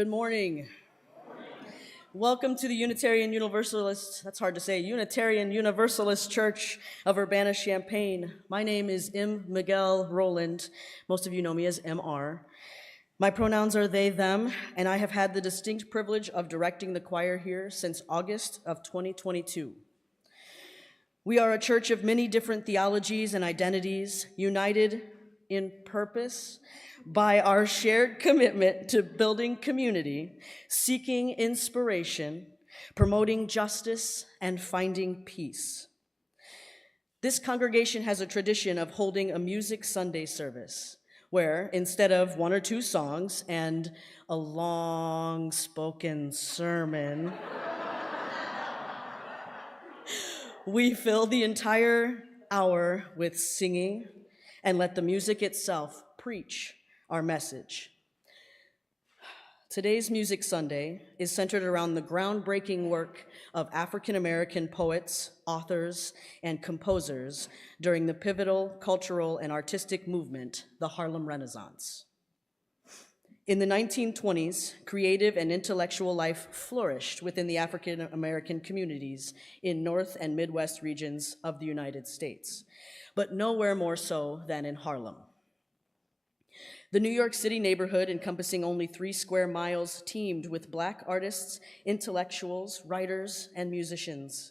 Good morning. Welcome to the Unitarian Universalist, that's hard to say, Unitarian Universalist Church of Urbana-Champaign. My name is M. Miguel Rowland. Most of you know me as MR. My pronouns are they, them, and I have had the distinct privilege of directing the choir here since August of 2022. We are a church of many different theologies and identities, united in purpose by our shared commitment to building community, seeking inspiration, promoting justice, and finding peace. This congregation has a tradition of holding a music Sunday service where, instead of one or two songs and a long spoken sermon, we fill the entire hour with singing and let the music itself preach our message. Today's Music Sunday is centered around the groundbreaking work of African American poets, authors, and composers during the pivotal cultural and artistic movement, the Harlem Renaissance. In the 1920s, creative and intellectual life flourished within the African American communities in North and Midwest regions of the United States, but nowhere more so than in Harlem. The New York City neighborhood, encompassing only 3 square miles, teemed with Black artists, intellectuals, writers, and musicians.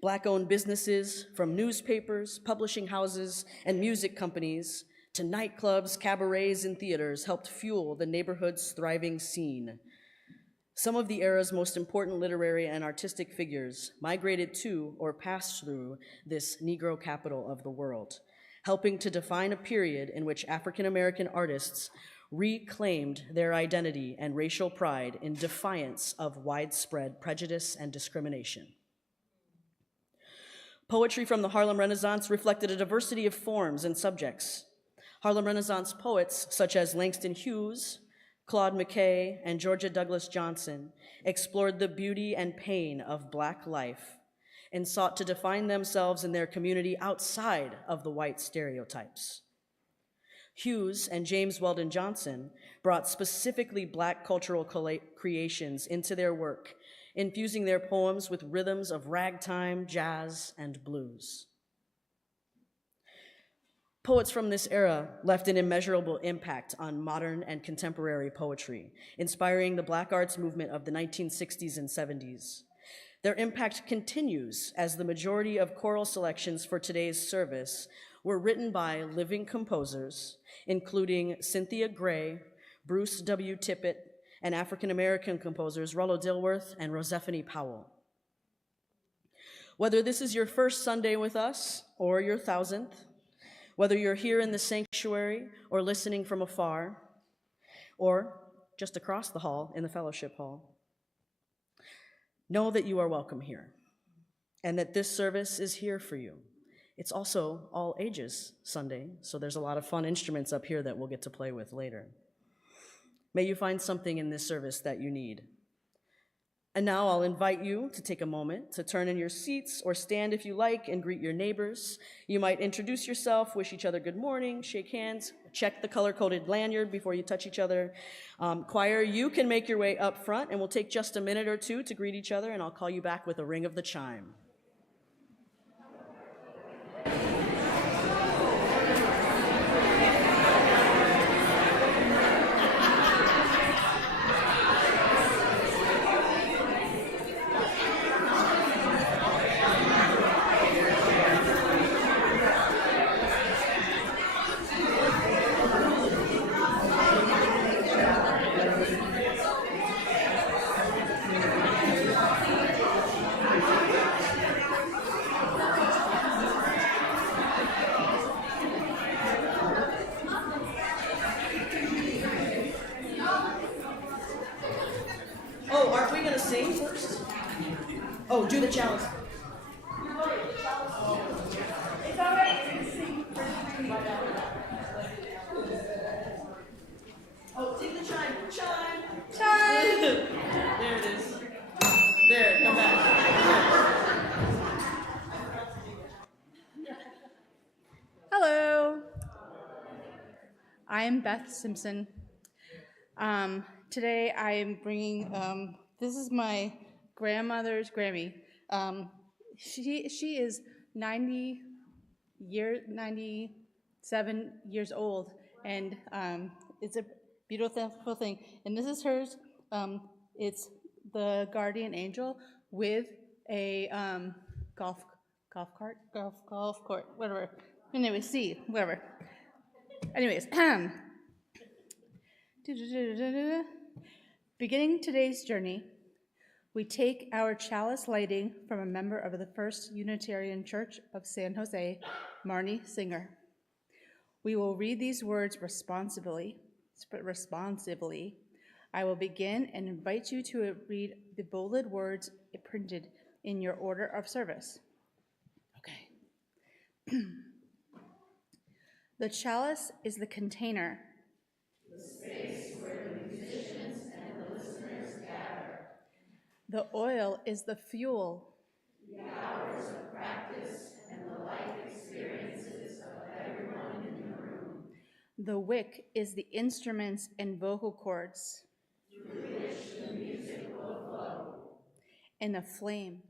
Black-owned businesses, from newspapers, publishing houses, and music companies, to nightclubs, cabarets, and theaters, helped fuel the neighborhood's thriving scene. Some of the era's most important literary and artistic figures migrated to or passed through this Negro capital of the world, helping to define a period in which African American artists reclaimed their identity and racial pride in defiance of widespread prejudice and discrimination. Poetry from the Harlem Renaissance reflected a diversity of forms and subjects. Harlem Renaissance poets such as Langston Hughes, Claude McKay, and Georgia Douglas Johnson explored the beauty and pain of Black life and sought to define themselves and their community outside of the white stereotypes. Hughes and James Weldon Johnson brought specifically Black cultural creations into their work, infusing their poems with rhythms of ragtime, jazz, and blues. Poets from this era left an immeasurable impact on modern and contemporary poetry, inspiring the Black arts movement of the 1960s and 70s. Their impact continues as the majority of choral selections for today's service were written by living composers, including Cynthia Gray, Bruce W. Tippett, and African-American composers Rollo Dilworth and Rosephanie Powell. Whether this is your first Sunday with us or your 1000th, whether you're here in the sanctuary or listening from afar, or just across the hall in the fellowship hall, know that you are welcome here and that this service is here for you. It's also all ages Sunday, so there's a lot of fun instruments up here that we'll get to play with later. May you find something in this service that you need. And now I'll invite you to take a moment to turn in your seats or stand if you like and greet your neighbors. You might introduce yourself, wish each other good morning, shake hands, check the color-coded lanyard before you touch each other. Choir, you can make your way up front, and we'll take just a minute or two to greet each other, and I'll call you back with a ring of the chime. Oh, aren't we gonna sing first? Oh, do the chalice. It's all right. Oh, take the chime. Chime. Chime. There it is. There, come back. Hello. I am Beth Simpson. Today I am bringing, this is my grandmother's Grammy. She is 97 years old, and it's a beautiful thing. And this is hers. It's the guardian angel with a golf court, whatever. Anyway, whatever. Anyways, beginning today's journey, we take our chalice lighting from a member of the First Unitarian Church of San Jose, Marnie Singer. We will read these words responsibly. I will begin and invite you to read the bolded words printed in your order of service. Okay. The chalice is the container, the space where the musicians and the listeners gather. The oil is the fuel, the hours of practice and the life experiences of everyone in the room. The wick is the instruments and vocal cords, through which the music will flow. And the flame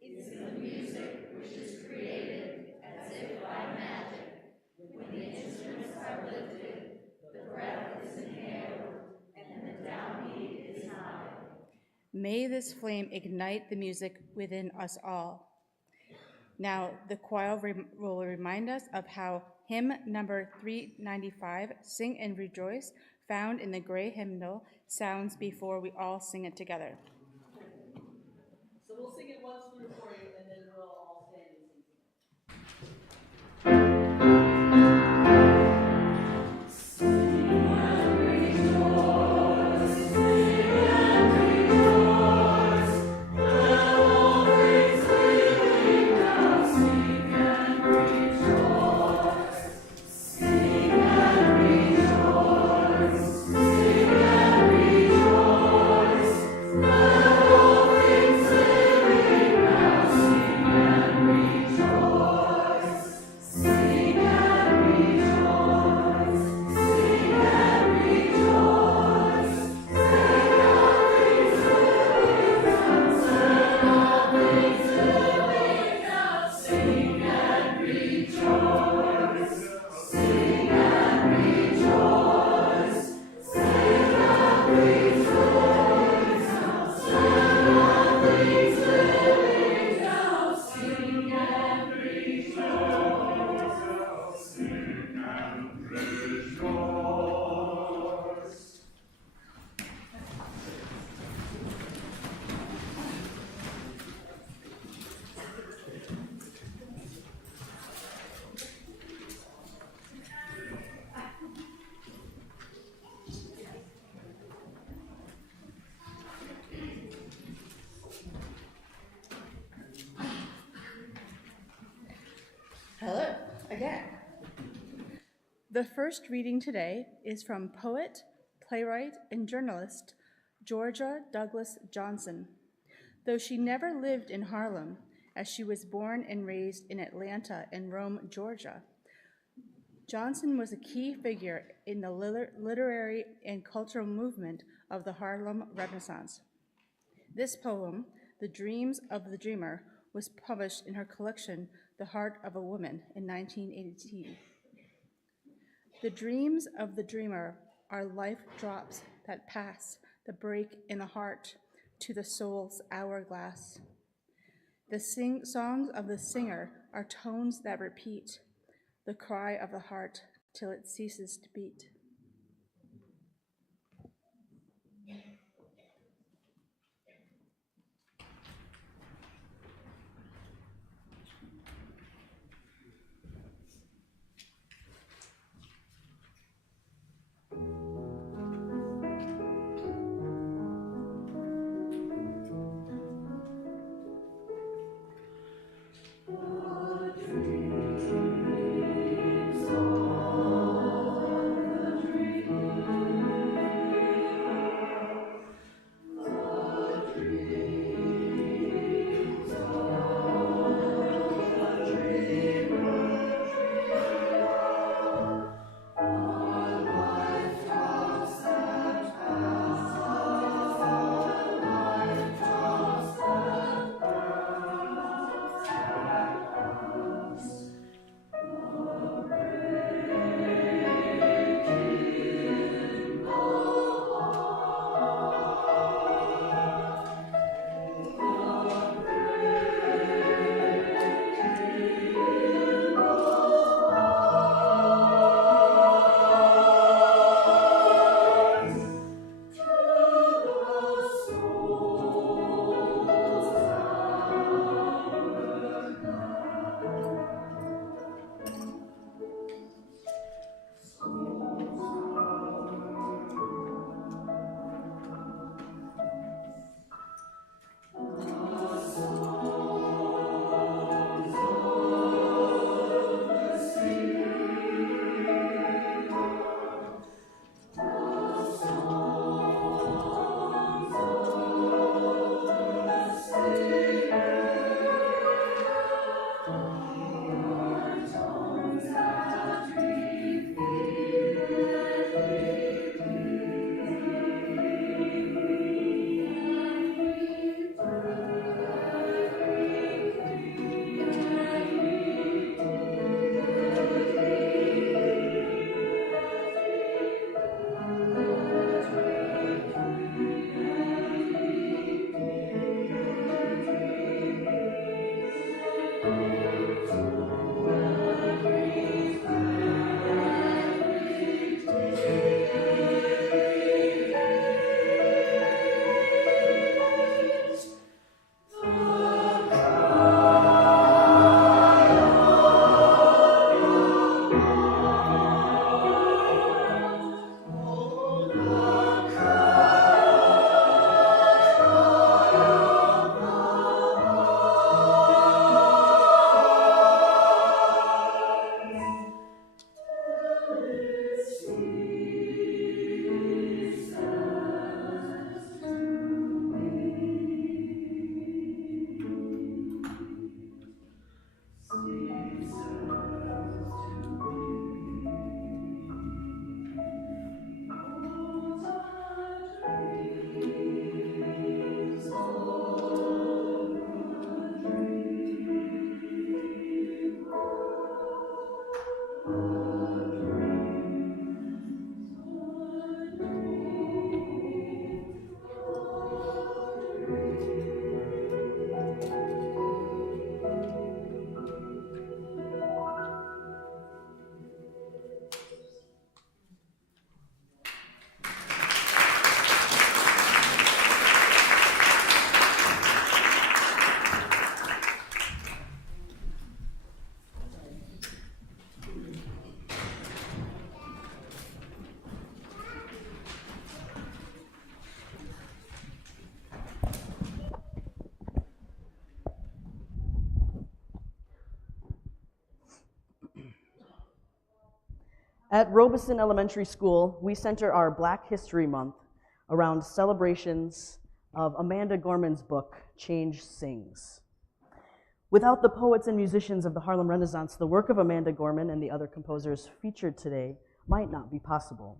is the music which is created as if by magic. When the instruments are lifted, the breath is inhaled, and the downbeat is high. May this flame ignite the music within us all. Now, the choir will remind us of how hymn number 395, Sing and Rejoice, found in the gray hymnal, sounds before we all sing it together. So we'll sing it once through for you, and then we'll all stand and sing together. Hello, again. The first reading today is from poet, playwright, and journalist Georgia Douglas Johnson. Though she never lived in Harlem, as she was born and raised in Atlanta and Rome, Georgia, Johnson was a key figure in the literary and cultural movement of the Harlem Renaissance. This poem, The Dreams of the Dreamer, was published in her collection, The Heart of a Woman, in 1918. The dreams of the dreamer are life drops that pass the break in the heart to the soul's hourglass. The songs of the singer are tones that repeat the cry of the heart till it ceases to beat. At Robeson Elementary School, we center our Black History Month around celebrations of Amanda Gorman's book, Change Sings. Without the poets and musicians of the Harlem Renaissance, the work of Amanda Gorman and the other composers featured today might not be possible.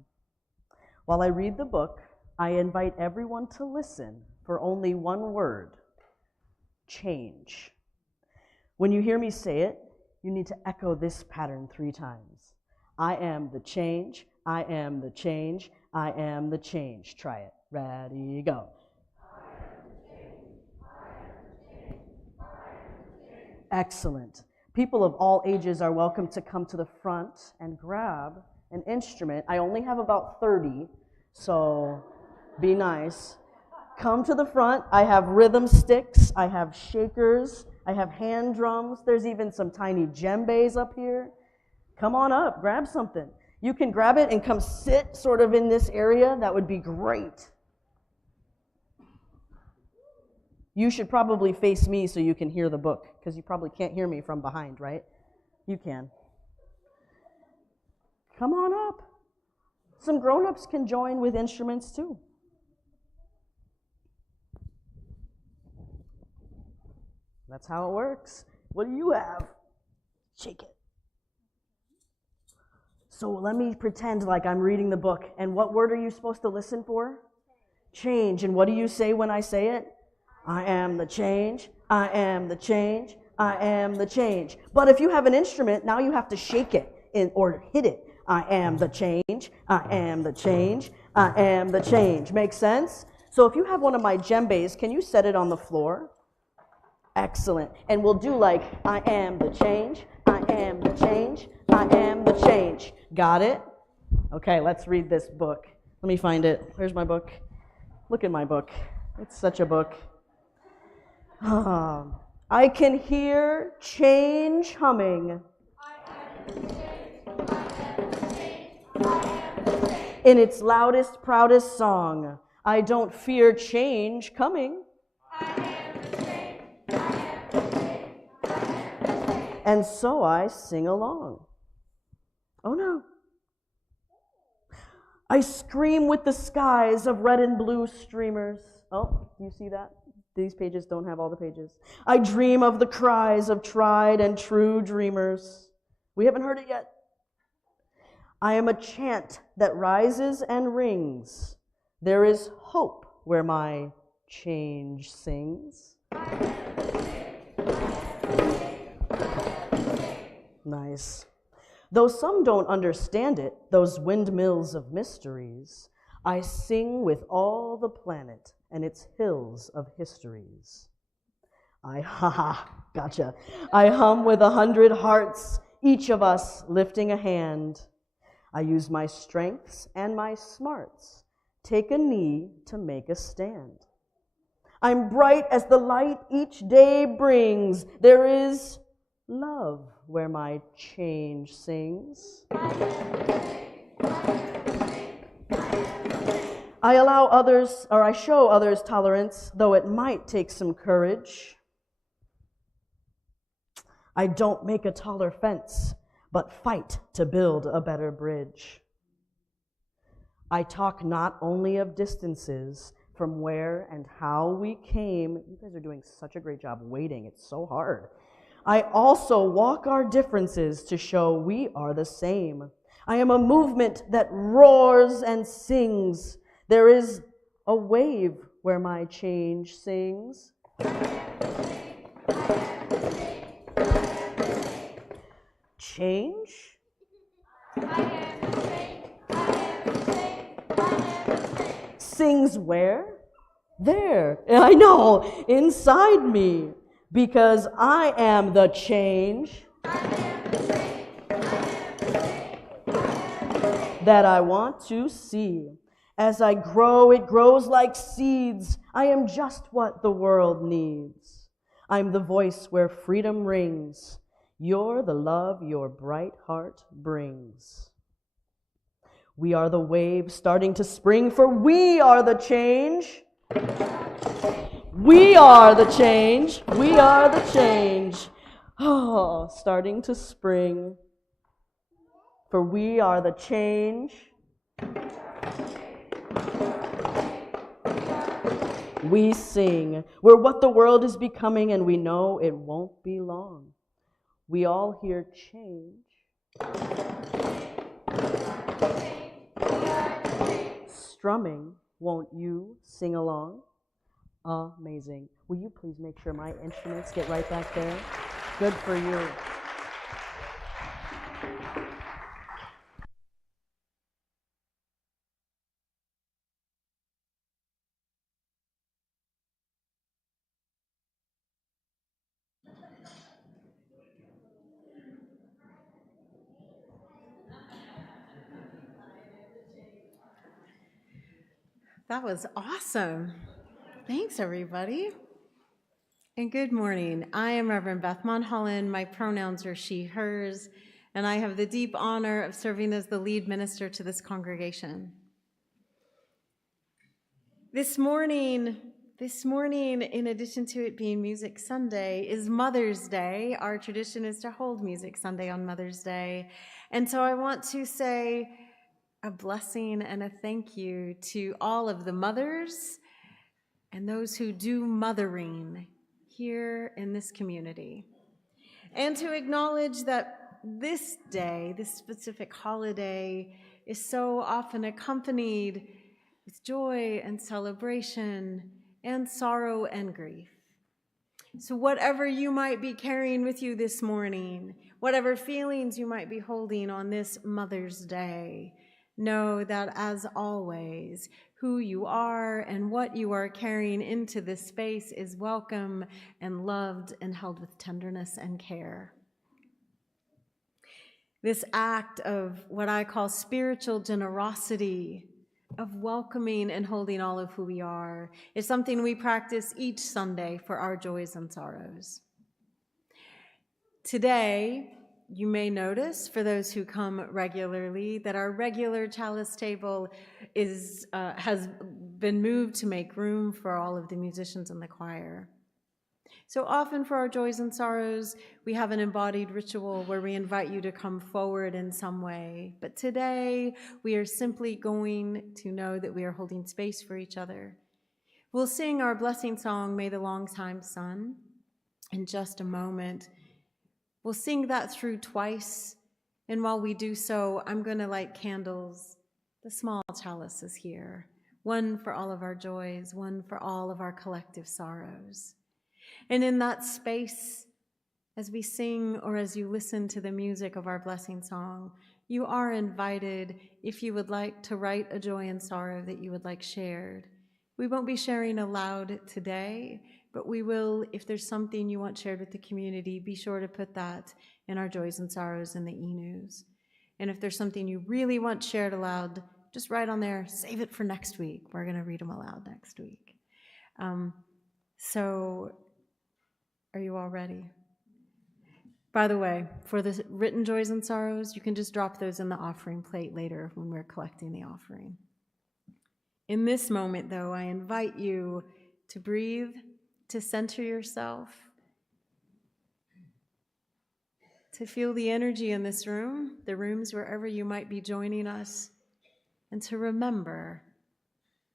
While I read the book, I invite everyone to listen for only one word: change. When you hear me say it, you need to echo this pattern 3 times. I am the change, I am the change, I am the change. Try it. Ready, go. Excellent. People of all ages are welcome to come to the front and grab an instrument. I only have about 30, so be nice. Come to the front. I have rhythm sticks, I have shakers, I have hand drums. There's even some tiny djembes up here. Come on up, grab something. You can grab it and come sit sort of in this area. That would be great. You should probably face me so you can hear the book, because you probably can't hear me from behind, right? You can. Come on up. Some grown-ups can join with instruments too. That's how it works. What do you have? Shake it. So let me pretend like I'm reading the book. And what word are you supposed to listen for? Change. And what do you say when I say it? I am the change, I am the change, I am the change. But if you have an instrument, now you have to shake it or hit it. I am the change, I am the change, I am the change. Make sense? So if you have one of my djembes, can you set it on the floor? Excellent. And we'll do like, I am the change, I am the change, I am the change. Got it? Okay, let's read this book. Let me find it. Where's my book? Look at my book. It's such a book. I can hear change humming in its loudest, proudest song. I don't fear change coming. And so I sing along. Oh no. I scream with the skies of red and blue streamers. Oh, do you see that? These pages don't have all the pages. I dream of the cries of tried and true dreamers. We haven't heard it yet. I am a chant that rises and rings. There is hope where my change sings. Nice. Though some don't understand it, those windmills of mysteries, I sing with all the planet and its hills of histories. Gotcha. I hum with 100 hearts, each of us lifting a hand. I use my strengths and my smarts, take a knee to make a stand. I'm bright as the light each day brings. There is love where my change sings. I allow others, or I show others tolerance, though it might take some courage. I don't make a taller fence, but fight to build a better bridge. I talk not only of distances, from where and how we came. You guys are doing such a great job waiting. It's so hard. I also walk our differences to show we are the same. I am a movement that roars and sings. There is a wave where my change sings. Change? Sings where? There. I know, inside me. Because I am the change that I want to see. As I grow, it grows like seeds. I am just what the world needs. I'm the voice where freedom rings. You're the love your bright heart brings. We are the wave starting to spring, for we are the change. We are the change. We are the change. Oh, starting to spring. For we are the change we sing. We're what the world is becoming, and we know it won't be long. We all hear change. Strumming, won't you sing along? Amazing. Will you please make sure my instruments get right back there? Good for you. That was awesome. Thanks, everybody. And good morning. I am Reverend Beth Monholland. My pronouns are she, hers, and I have the deep honor of serving as the lead minister to this congregation. This morning, in addition to it being Music Sunday, is Mother's Day. Our tradition is to hold Music Sunday on Mother's Day. And so I want to say a blessing and a thank you to all of the mothers and those who do mothering here in this community. And to acknowledge that this day, this specific holiday, is so often accompanied with joy and celebration and sorrow and grief. So whatever you might be carrying with you this morning, whatever feelings you might be holding on this Mother's Day, know that as always, who you are and what you are carrying into this space is welcome and loved and held with tenderness and care. This act of what I call spiritual generosity, of welcoming and holding all of who we are, is something we practice each Sunday for our joys and sorrows. Today, you may notice, for those who come regularly, that our regular chalice table has been moved to make room for all of the musicians in the choir. So often for our joys and sorrows, we have an embodied ritual where we invite you to come forward in some way. But today, we are simply going to know that we are holding space for each other. We'll sing our blessing song, May the Long Time Sun, in just a moment. We'll sing that through twice, and while we do so, I'm going to light candles. The small chalice is here, one for all of our joys, one for all of our collective sorrows. And in that space, as we sing or as you listen to the music of our blessing song, you are invited, if you would like, to write a joy and sorrow that you would like shared. We won't be sharing aloud today, but we will, if there's something you want shared with the community, be sure to put that in our joys and sorrows in the e-news. And if there's something you really want shared aloud, just write on there, save it for next week. We're going to read them aloud next week. So are you all ready? By the way, for the written joys and sorrows, you can just drop those in the offering plate later when we're collecting the offering. In this moment, though, I invite you to breathe, to center yourself, to feel the energy in this room, the rooms wherever you might be joining us, and to remember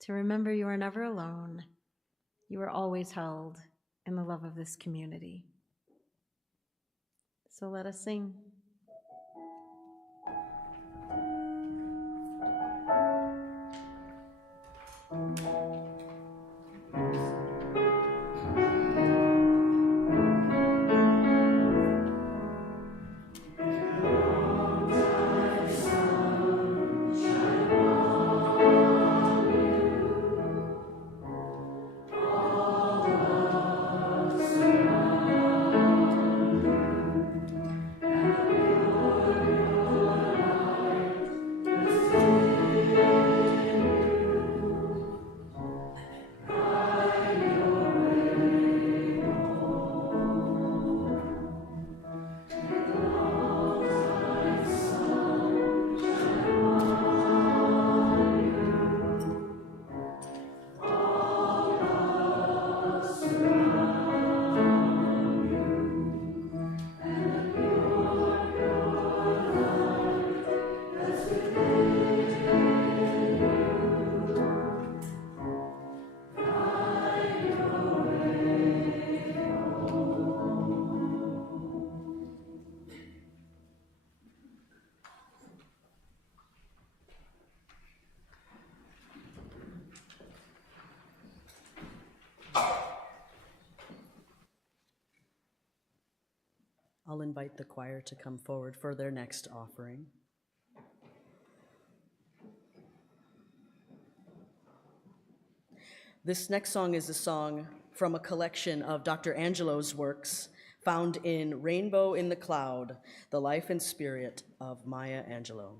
you are never alone. You are always held in the love of this community. So let us sing. I'll invite the choir to come forward for their next offering. This next song is a song from a collection of Dr. Angelo's works found in Rainbow in the Cloud, The Life and Spirit of Maya Angelou,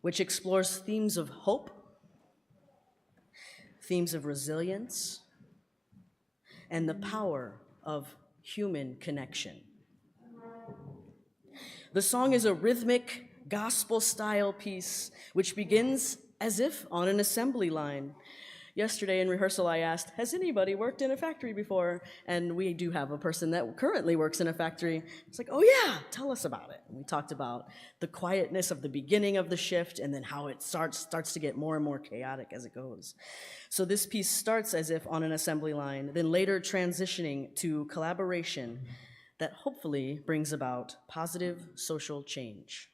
which explores themes of hope, themes of resilience, and the power of human connection. The song is a rhythmic, gospel-style piece which begins as if on an assembly line. Yesterday in rehearsal, I asked, has anybody worked in a factory before? And we do have a person that currently works in a factory. It's like, oh yeah, tell us about it. And we talked about the quietness of the beginning of the shift and then how it starts to get more and more chaotic as it goes. So this piece starts as if on an assembly line, then later transitioning to collaboration that hopefully brings about positive social change.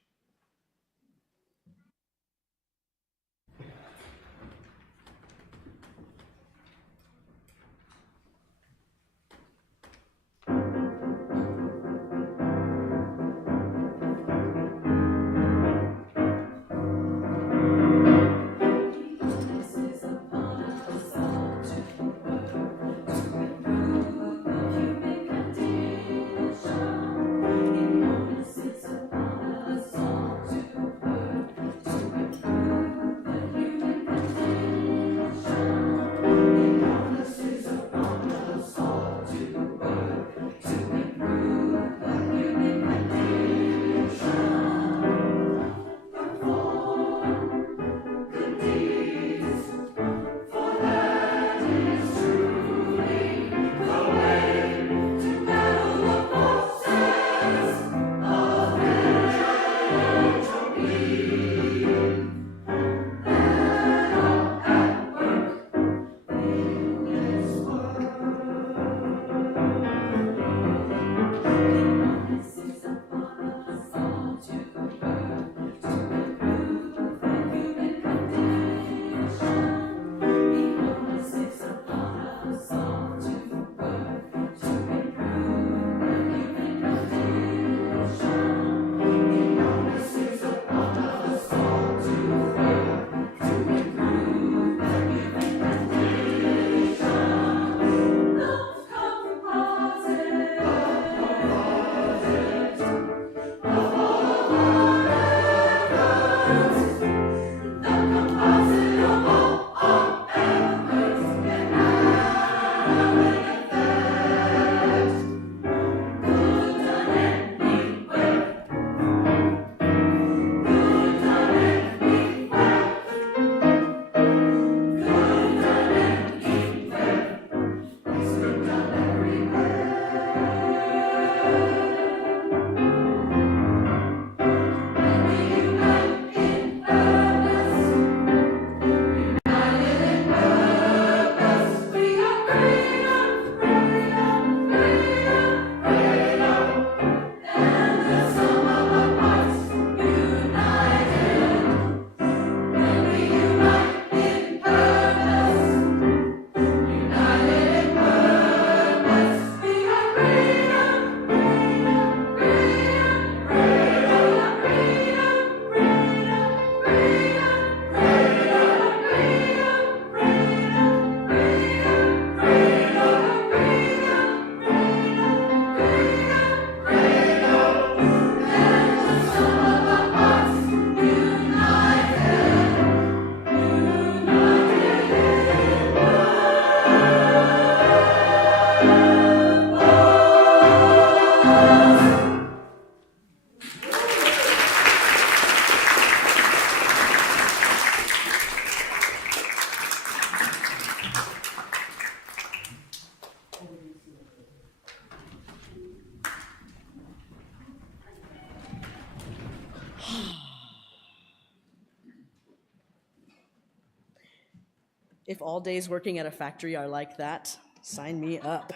If all days working at a factory are like that, sign me up.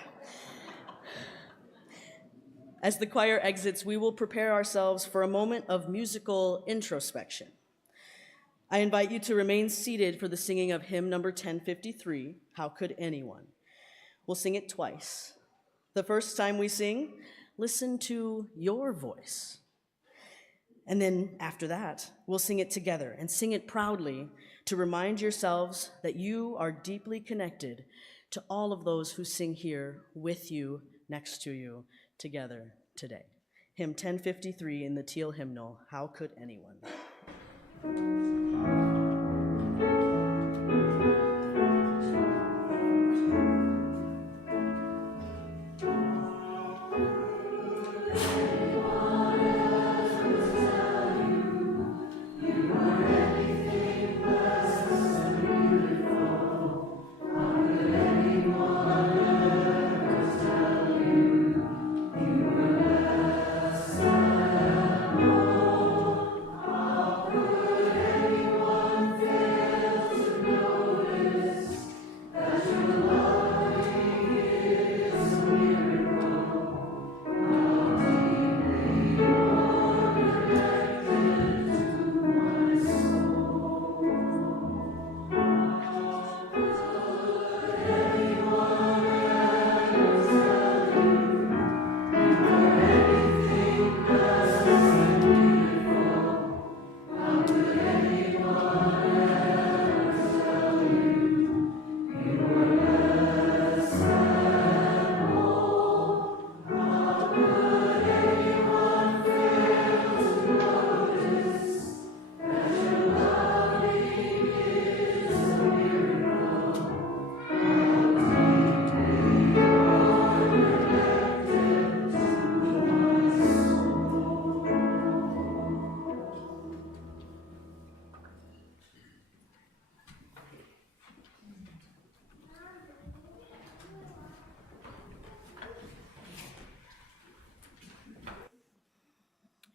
As the choir exits, we will prepare ourselves for a moment of musical introspection. I invite you to remain seated for the singing of hymn number 1053, How Could Anyone? We'll sing it twice. The first time we sing, listen to your voice. And then after that, we'll sing it together and sing it proudly to remind yourselves that you are deeply connected to all of those who sing here with you, next to you, together today. Hymn 1053 in the Teal hymnal, How Could Anyone?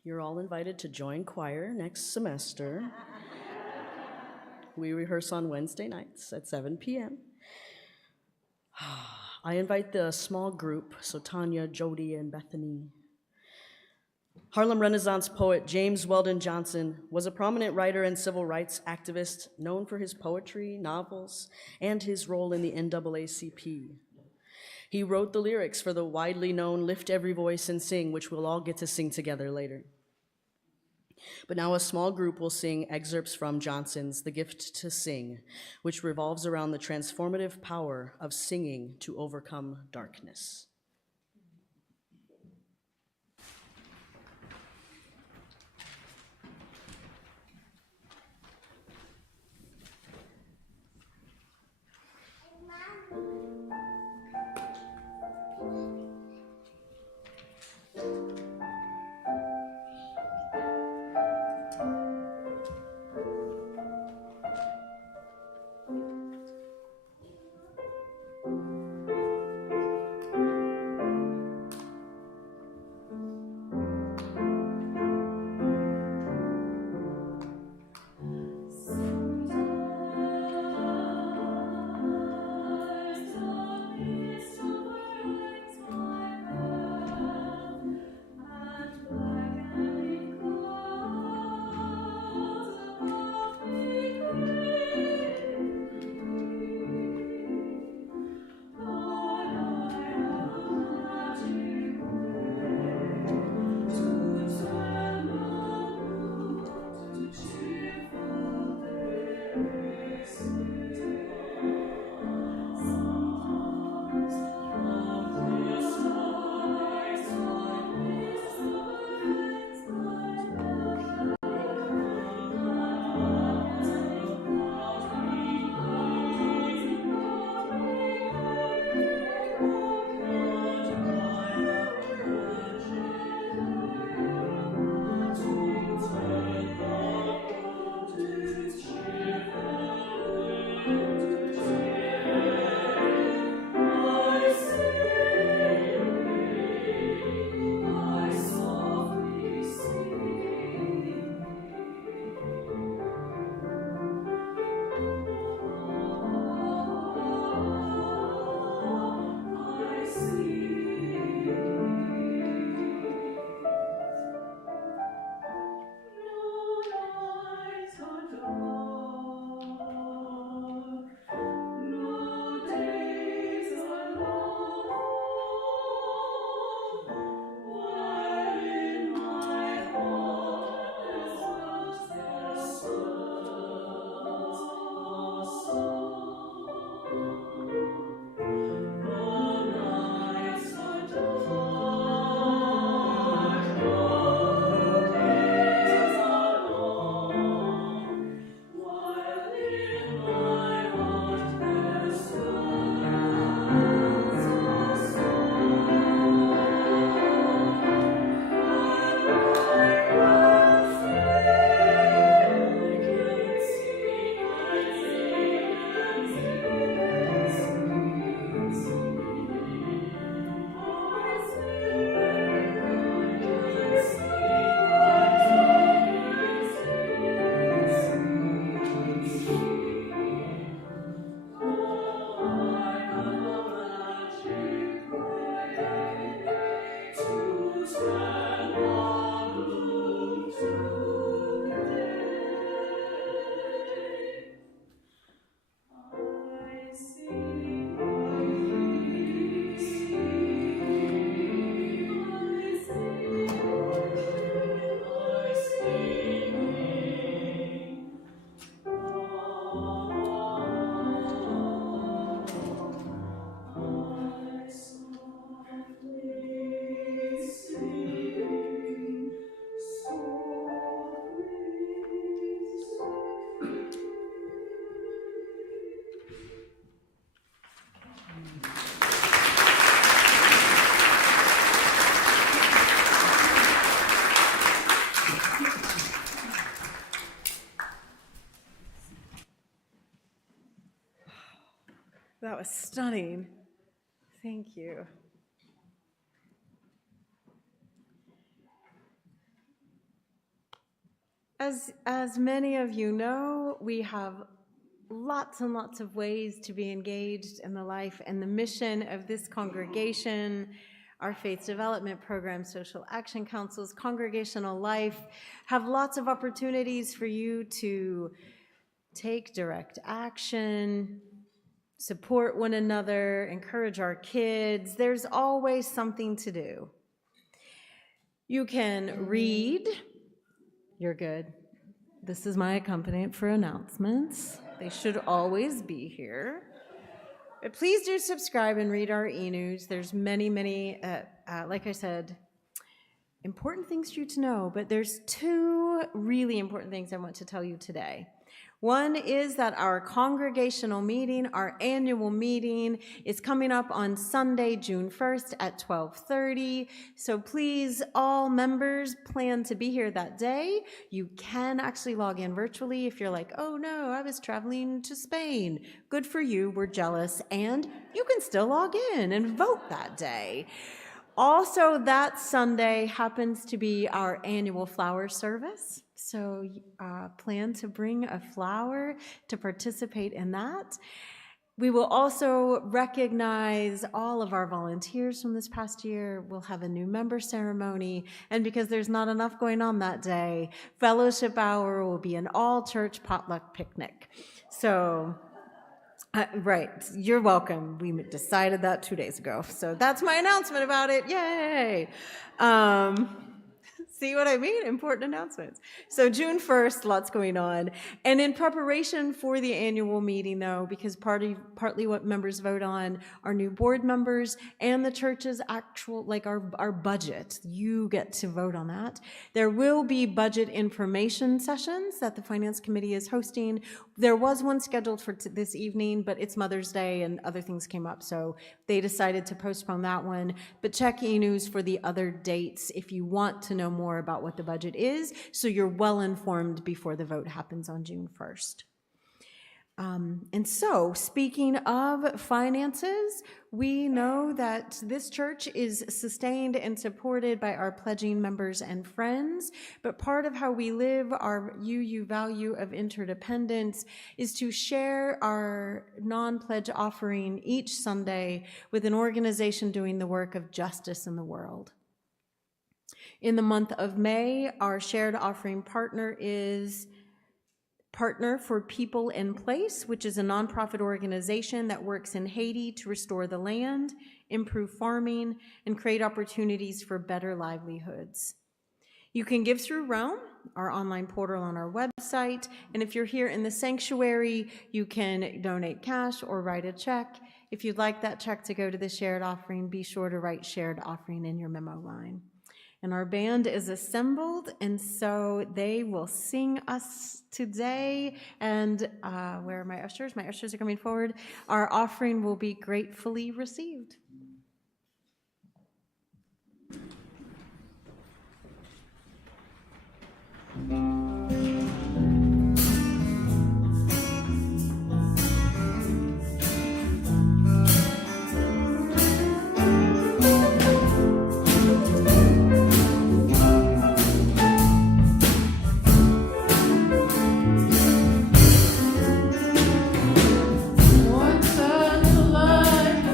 You're all invited to join choir next semester. We rehearse on Wednesday nights at 7 p.m. I invite the small group, so Tanya, Jody, and Bethany. Harlem Renaissance poet James Weldon Johnson was a prominent writer and civil rights activist known for his poetry, novels, and his role in the NAACP. He wrote the lyrics for the widely known Lift Every Voice and Sing, which we'll all get to sing together later. But now a small group will sing excerpts from Johnson's The Gift to Sing, which revolves around the transformative power of singing to overcome darkness. was stunning. Thank you. As many of you know, we have lots and lots of ways to be engaged in the life and the mission of this congregation, our faith development program, social action councils, congregational life, have lots of opportunities for you to take direct action, support one another, encourage our kids. There's always something to do. You can read. You're good. This is my accompaniment for announcements. They should always be here. But please do subscribe and read our e-news. There's many, like I said, important things for you to know, but there's two really important things I want to tell you today. One is that our congregational meeting, our annual meeting, is coming up on Sunday, June 1st at 12:30. So please, all members, plan to be here that day. You can actually log in virtually if you're like, oh no, I was traveling to Spain. Good for you, we're jealous. And you can still log in and vote that day. Also, that Sunday happens to be our annual flower service. So plan to bring a flower to participate in that. We will also recognize all of our volunteers from this past year. We'll have a new member ceremony. And because there's not enough going on that day, fellowship hour will be an all-church potluck picnic. So, right, you're welcome. We decided that 2 days ago. So that's my announcement about it. Yay! See what I mean? Important announcements. So June 1st, lots going on. And in preparation for the annual meeting, though, because partly what members vote on are new board members and the church's actual, like our budget. You get to vote on that. There will be budget information sessions that the Finance Committee is hosting. There was one scheduled for this evening, but it's Mother's Day and other things came up, so they decided to postpone that one. But check e-news for the other dates if you want to know more about what the budget is, so you're well informed before the vote happens on June 1st. And so, speaking of finances, we know that this church is sustained and supported by our pledging members and friends, but part of how we live our UU value of interdependence is to share our non-pledge offering each Sunday with an organization doing the work of justice in the world. In the month of May, our shared offering partner is Partner for People in Place, which is a nonprofit organization that works in Haiti to restore the land, improve farming, and create opportunities for better livelihoods. You can give through Rowland, our online portal on our website, and if you're here in the sanctuary, you can donate cash or write a check. If you'd like that check to go to the shared offering, be sure to write shared offering in your memo line. And our band is assembled, and so they will sing us today. And where are my ushers? My ushers are coming forward. Our offering will be gratefully received. One such life,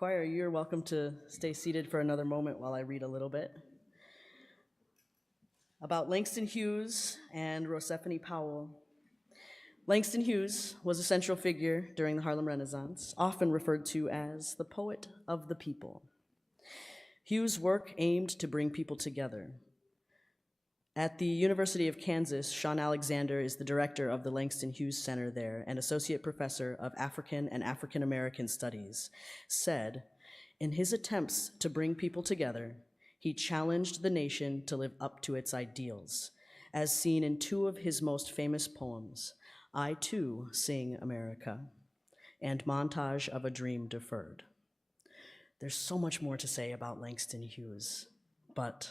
Choir, you're welcome to stay seated for another moment while I read a little bit about Langston Hughes and Rosephine Powell. Langston Hughes was a central figure during the Harlem Renaissance, often referred to as the poet of the people. Hughes' work aimed to bring people together. At the University of Kansas, Sean Alexander is the director of the Langston Hughes Center there and associate professor of African and African American Studies, said, in his attempts to bring people together, he challenged the nation to live up to its ideals, as seen in two of his most famous poems, I Too Sing America and Montage of a Dream Deferred. There's so much more to say about Langston Hughes, but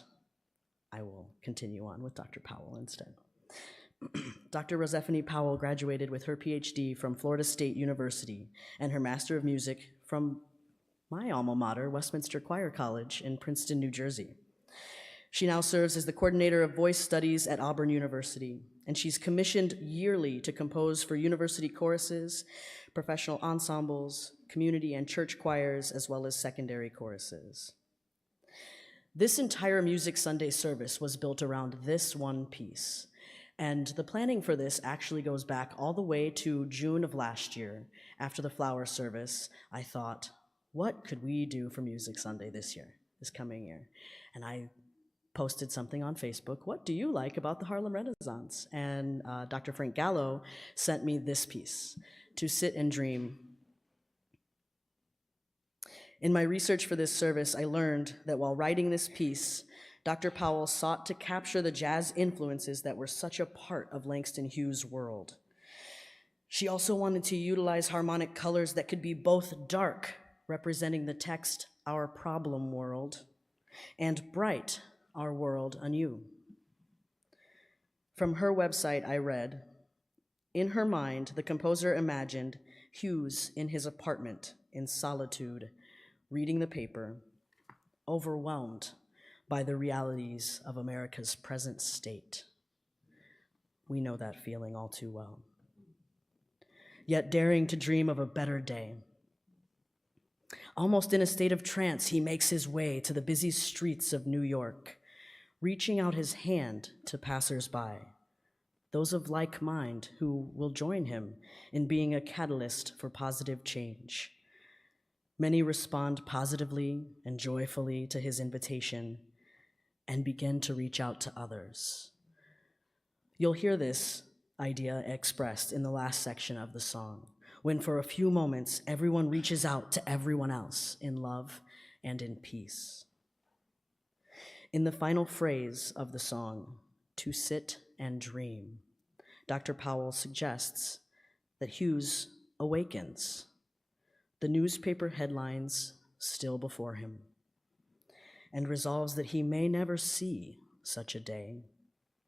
I will continue on with Dr. Powell instead. Dr. Rosephine Powell graduated with her PhD from Florida State University and her Master of Music from my alma mater, Westminster Choir College in Princeton, New Jersey. She now serves as the coordinator of voice studies at Auburn University, and she's commissioned yearly to compose for university choruses, professional ensembles, community and church choirs, as well as secondary choruses. This entire Music Sunday service was built around this one piece, and the planning for this actually goes back all the way to June of last year. After the flower service, I thought, what could we do for Music Sunday this coming year? And I posted something on Facebook, what do you like about the Harlem Renaissance? And Dr. Frank Gallo sent me this piece, To Sit and Dream. In my research for this service, I learned that while writing this piece, Dr. Powell sought to capture the jazz influences that were such a part of Langston Hughes' world. She also wanted to utilize harmonic colors that could be both dark, representing the text, Our Problem World, and bright, Our World Anew. From her website, I read, in her mind, the composer imagined Hughes in his apartment in solitude, reading the paper, overwhelmed by the realities of America's present state. We know that feeling all too well. Yet daring to dream of a better day. Almost in a state of trance, he makes his way to the busy streets of New York, reaching out his hand to passers-by, those of like mind who will join him in being a catalyst for positive change. Many respond positively and joyfully to his invitation and begin to reach out to others. You'll hear this idea expressed in the last section of the song, when for a few moments, everyone reaches out to everyone else in love and in peace. In the final phrase of the song, To Sit and Dream, Dr. Powell suggests that Hughes awakens, the newspaper headlines still before him, and resolves that he may never see such a day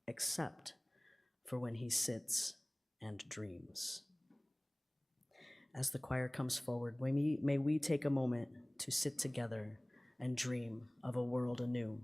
except for when he sits and dreams. As the choir comes forward, may we take a moment to sit together and dream of a world anew.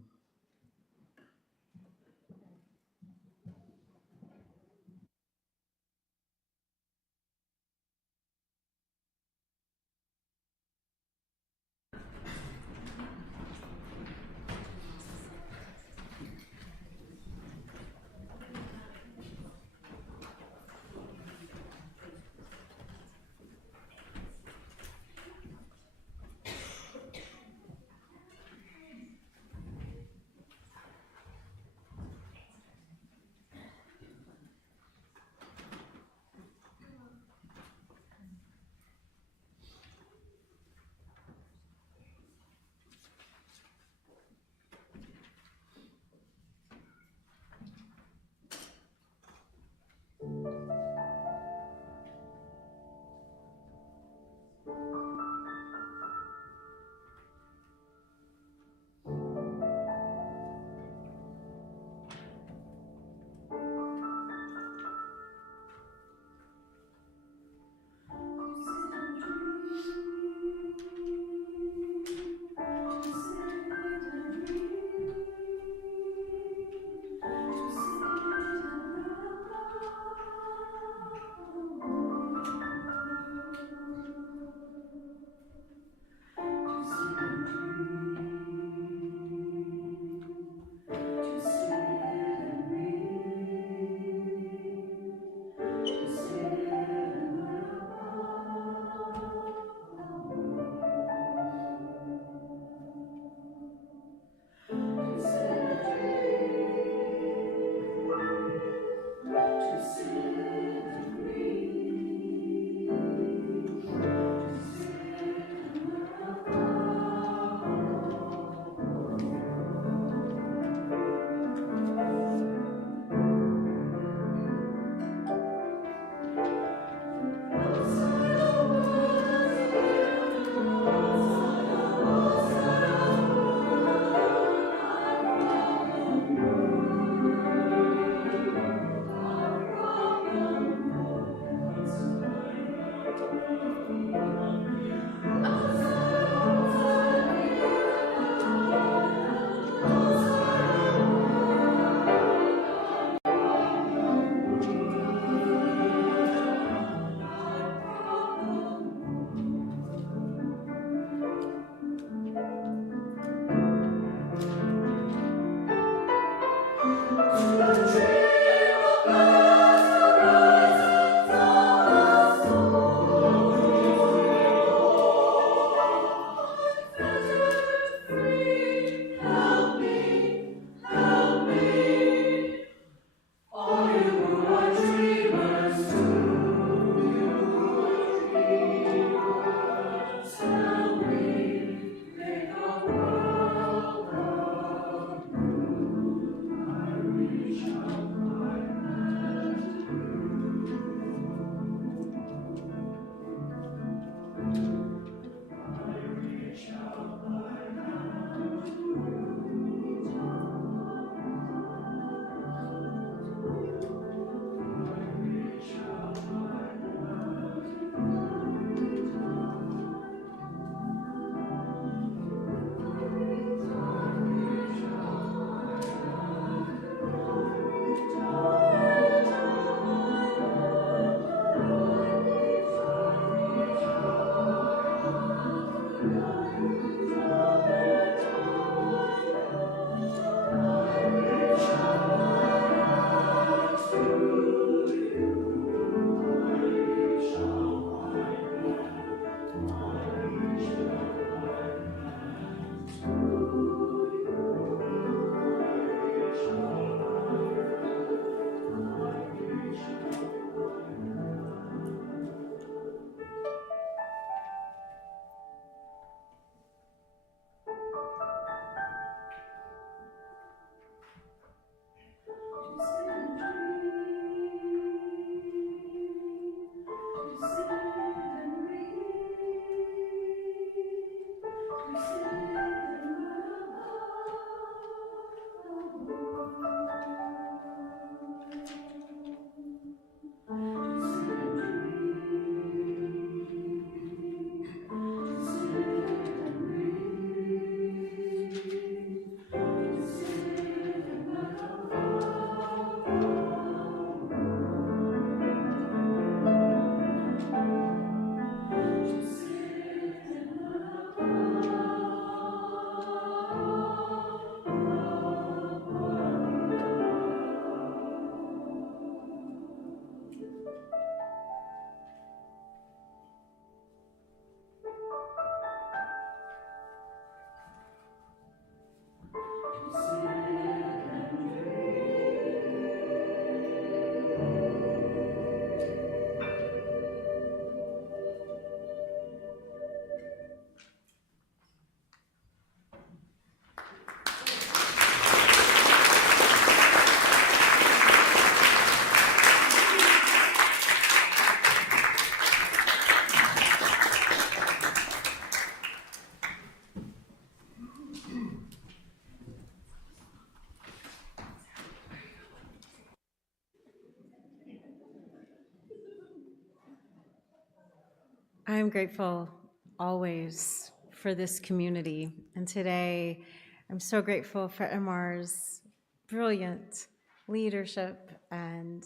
I am grateful always for this community. And today, I'm so grateful for MR's brilliant leadership and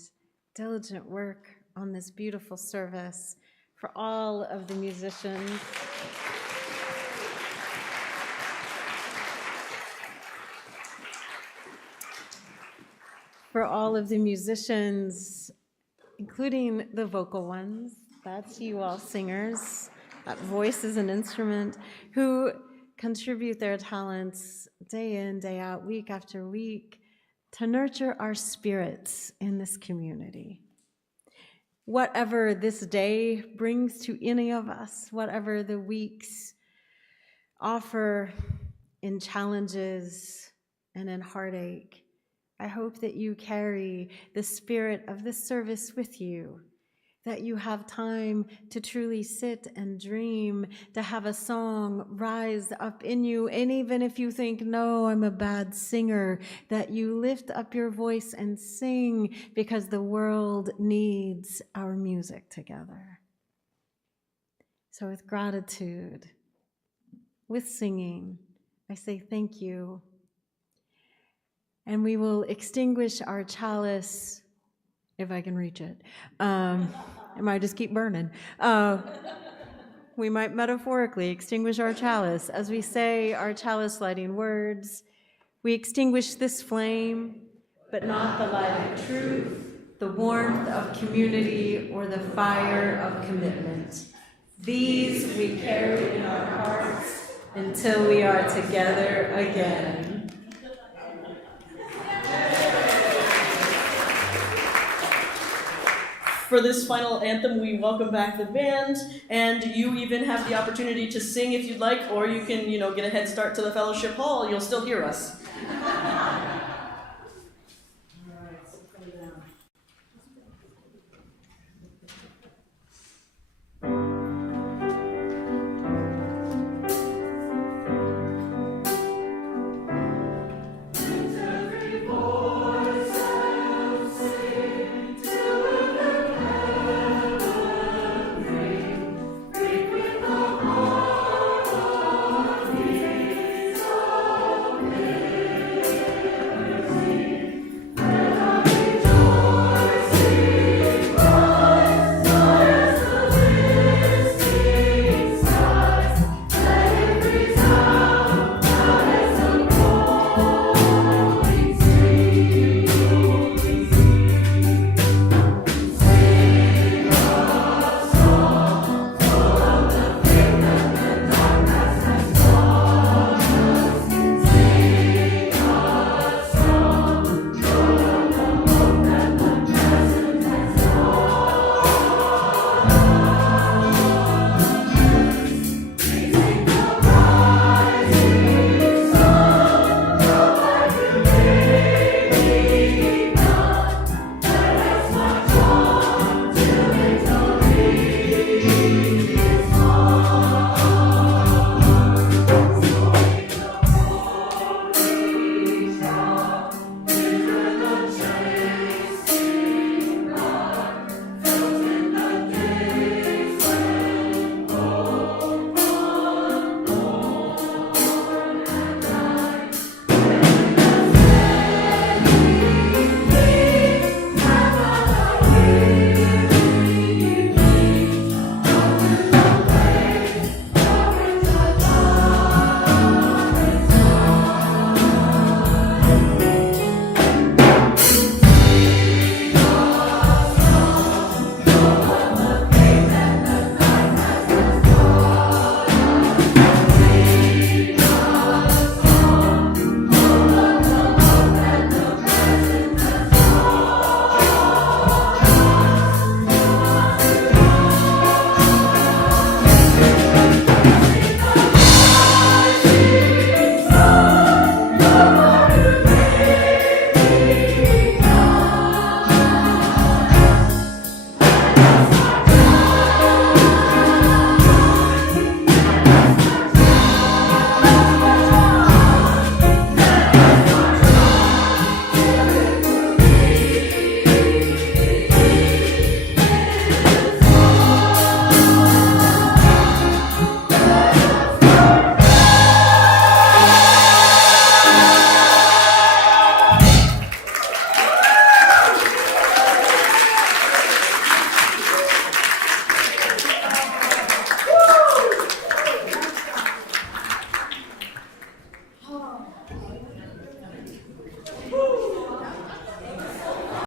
diligent work on this beautiful service, for all of the musicians. For all of the musicians, including the vocal ones, that's you all singers, that voice is an instrument, who contribute their talents day in, day out, week after week, to nurture our spirits in this community. Whatever this day brings to any of us, whatever the weeks offer in challenges and in heartache, I hope that you carry the spirit of this service with you, that you have time to truly sit and dream, to have a song rise up in you, and even if you think, no, I'm a bad singer, that you lift up your voice and sing, because the world needs our music together. So with gratitude, with singing, I say thank you. And we will extinguish our chalice, if I can reach it. It might just keep burning. We might metaphorically extinguish our chalice. As we say our chalice lighting words, we extinguish this flame, but not the light of truth, the warmth of community, or the fire of commitment. These we carry in our hearts until we are together again. For this final anthem, we welcome back the band, and you even have the opportunity to sing if you'd like, or you can, get a head start to the fellowship hall. You'll still hear us.